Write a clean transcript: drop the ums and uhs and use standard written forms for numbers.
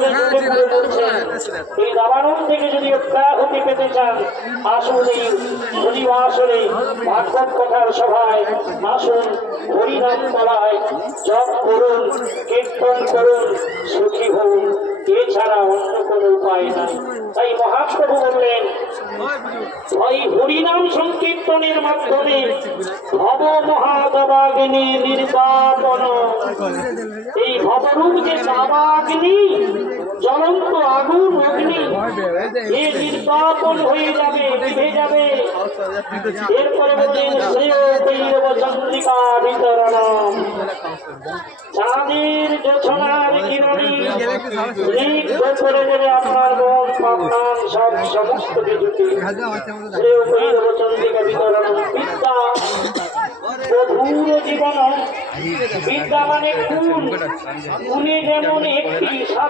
সকলে ডুবে ডুবে মরছেন। এই দাবানল থেকে যদি অব্যাহতি পেতে চান, আসুন এই হরিবা আসলে ভাগবত কথার সভায় আসুন, হরিনাম তলায় জপ করুন, কীর্তন করুন, সুখী হন, এছাড়া অন্য কোনো উপায় নাই। তাই মহাপ্রভু বললেন, ওই হরিনাম সংকীর্তনের মাধ্যমে ভব মহাদাবাগ্নি নির্বাপন, এই ভবরূপ যে দাবাগ্নি, জ্বলন্ত আগুন অগ্নি, এ নির্বাপন হয়ে যাবে, নিভে যাবে। এরপরে বললেন শ্রেয় বৈরব চন্দ্রিকা বিতরণম, চাঁদের জোছনার কিরণে স্নিগ্ধ করে দেবে আপনার মন প্রাণ সব সমস্ত কিছুকে। শ্রেয় বৈরব চন্দ্রিকা বিতরণম বিদ্যা বধূর জীবন, বিদ্যা মানে গুণ, গুণে যেমন একটি